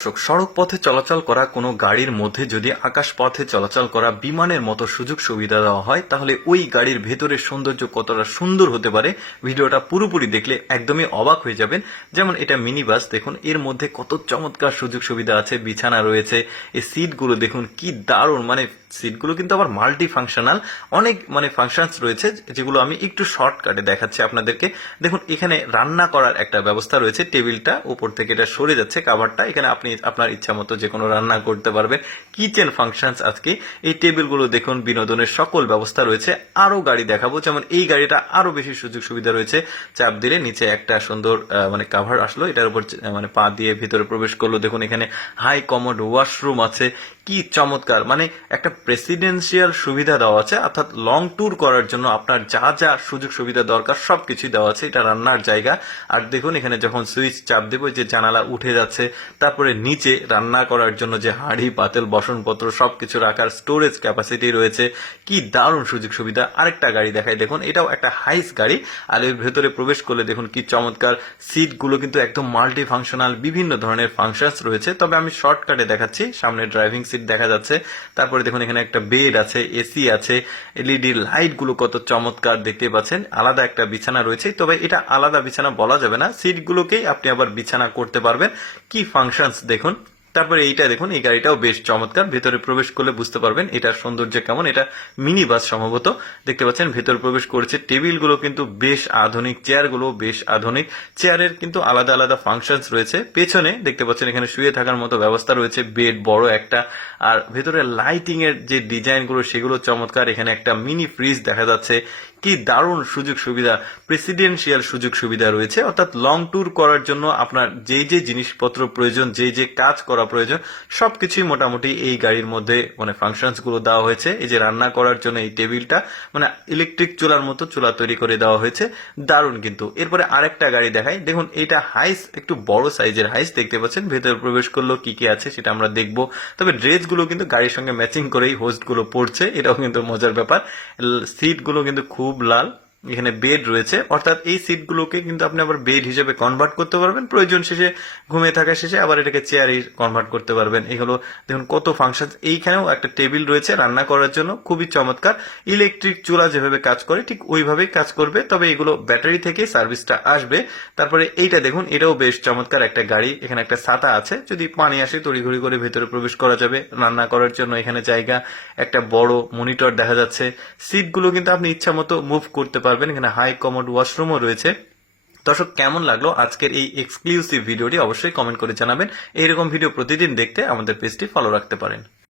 সড়ক পথে চলাচল করা কোনো গাড়ির মধ্যে যদি আকাশ পথে চলাচল করা বিমানের মতো সুযোগ সুবিধা দেওয়া হয় তাহলে ওই গাড়ির ভেতরের সৌন্দর্য কতটা সুন্দর হতে পারে ভিডিওটা পুরোপুরি দেখলে একদমই অবাক হয়ে যাবেন। যেমন এটা মিনি বাস, দেখুন এর মধ্যে কত চমৎকার সুযোগ সুবিধা আছে, বিছানা রয়েছে, এই সিটগুলো দেখুন কি দারুণ, সিটগুলো কিন্তু আবার মাল্টি ফাংশনাল, অনেক ফাংশনস রয়েছে যেগুলো আমি একটু শর্টকাটে দেখাচ্ছি আপনাদেরকে। দেখুন এখানে রান্না করার একটা ব্যবস্থা রয়েছে, টেবিলটা উপর থেকে এটা সরে যাচ্ছে কাভারটা, এখানে আপনি আপনার ইচ্ছা মতো যে কোনো রান্না করতে পারবেন। কিচেন ফাংশনস আজকে এই টেবিলগুলো দেখুন, বিনোদনের সকল ব্যবস্থা রয়েছে। আরো গাড়ি দেখাবো, যেমন এই গাড়িটা আরো বেশি সুযোগ সুবিধা রয়েছে, চাপ দিলে নিচে একটা সুন্দর কাভার আসলো, এটার উপর পা দিয়ে ভিতরে প্রবেশ করলো। দেখুন এখানে হাই কমোড ওয়াশরুম আছে, কি চমৎকার, একটা প্রেসিডেন্সিয়াল সুবিধা দেওয়া আছে, অর্থাৎ লং ট্যুর করার জন্য আপনার যা যা সুযোগ সুবিধা দরকার সবকিছুই দেওয়া আছে। এটা রান্নার জায়গা, আর দেখুন এখানে যখন সুইচ চাপ দেবো যে জানালা উঠে যাচ্ছে, তারপরে নিচে রান্না করার জন্য যে হাঁড়ি পাতেল বাসনপত্র সবকিছু রাখার স্টোরেজ ক্যাপাসিটি রয়েছে, কি দারুণ সুযোগ সুবিধা। আরেকটা গাড়ি দেখাই, দেখুন এটাও একটা হাইস গাড়ি, আর এর ভেতরে প্রবেশ করলে দেখুন কি চমৎকার, সিটগুলো কিন্তু একদম মাল্টি ফাংশনাল, বিভিন্ন ধরনের ফাংশনস রয়েছে, তবে আমি শর্টকাটে দেখাচ্ছি। সামনে ড্রাইভিং সিট দেখা যাচ্ছে, তারপরে দেখুন এখানে একটা বেড আছে, এসি আছে, এলইডি লাইট গুলো কত চমৎকার দেখতে পাচ্ছেন, আলাদা একটা বিছানা রয়েছে, তবে এটা আলাদা বিছানা বলা যাবে না, সিটগুলোকেই আপনি আবার বিছানা করতে পারবেন। কি ফাংশনস দেখুন। তারপরে এইটা দেখুন, এই গাড়িটাও বেশ চমৎকার, ভেতরে প্রবেশ করলে বুঝতে পারবেন এটার সৌন্দর্য কেমন। এটা মিনি বাস সম্ভবত, দেখতে পাচ্ছেন ভেতরে প্রবেশ করেছে। টেবিলগুলো কিন্তু বেশ আধুনিক, চেয়ারগুলো বেশ আধুনিক, চেয়ারের কিন্তু আলাদা আলাদা ফাংশনস রয়েছে। পেছনে দেখতে পাচ্ছেন এখানে শুয়ে থাকার মতো ব্যবস্থা রয়েছে, বেড বড় একটা, আর ভেতরে লাইটিং এর যে ডিজাইনগুলো সেগুলো চমৎকার। এখানে একটা মিনি ফ্রিজ দেখা যাচ্ছে, কি দারুণ সুযোগ সুবিধা, প্রেসিডেন্সিয়াল সুযোগ সুবিধা রয়েছে, অর্থাৎ লং ট্যুর করার জন্য আপনার যেই যে জিনিসপত্র প্রয়োজন, যেই যে কাজ করা প্রয়োজন সবকিছুই মোটামুটি এই গাড়ির মধ্যে ফাংশনস গুলো দেওয়া হয়েছে। এই যে রান্না করার জন্য এই টেবিলটা ইলেকট্রিক চুলার মতো চুলা তৈরি করে দেওয়া হয়েছে, দারুণ কিন্তু। এরপরে আরেকটা গাড়ি দেখাই, দেখুন এটা হাইস, একটু বড় সাইজের হাইস, দেখতে পাচ্ছেন ভেতরে প্রবেশ করলো কি কি আছে সেটা আমরা দেখবো। তবে ড্রেস গুলো কিন্তু গাড়ির সঙ্গে ম্যাচিং করেই হোস্ট গুলো পড়ছে, এটাও কিন্তু মজার ব্যাপার। সিট গুলো কিন্তু খুব লাল, এখানে বেড রয়েছে, অর্থাৎ এই সিটগুলোকে কিন্তু আপনি আবার বেড হিসেবে কনভার্ট করতে পারবেন, প্রয়োজন শেষে ঘুমিয়ে থাকা শেষে আবার এটাকে চেয়ারে কনভার্ট করতে পারবেন। এগুলো দেখুন কত ফাংশন। এইখানেও একটা টেবিল রয়েছে রান্না করার জন্য, খুবই চমৎকার। ইলেকট্রিক চুলা যেভাবে কাজ করে ঠিক ওইভাবেই কাজ করবে, তবে এগুলো ব্যাটারি থেকে সার্ভিসটা আসবে। তারপরে এইটা দেখুন, এটাও বেশ চমৎকার একটা গাড়ি, এখানে একটা ছাতা আছে, যদি পানি আসে তড়িঘড়ি করে ভেতরে প্রবেশ করা যাবে। রান্না করার জন্য এখানে জায়গা, একটা বড় মনিটর দেখা যাচ্ছে। সিটগুলো কিন্তু আপনি ইচ্ছা মতো মুভ করতে পারবেন, এখানে হাই কমোড ওয়াশরুমও রয়েছে। দর্শক কেমন লাগলো আজকের এই এক্সক্লুসিভ ভিডিওটি অবশ্যই কমেন্ট করে জানাবেন। এইরকম ভিডিও প্রতিদিন দেখতে আমাদের পেজটি ফলো রাখতে পারেন।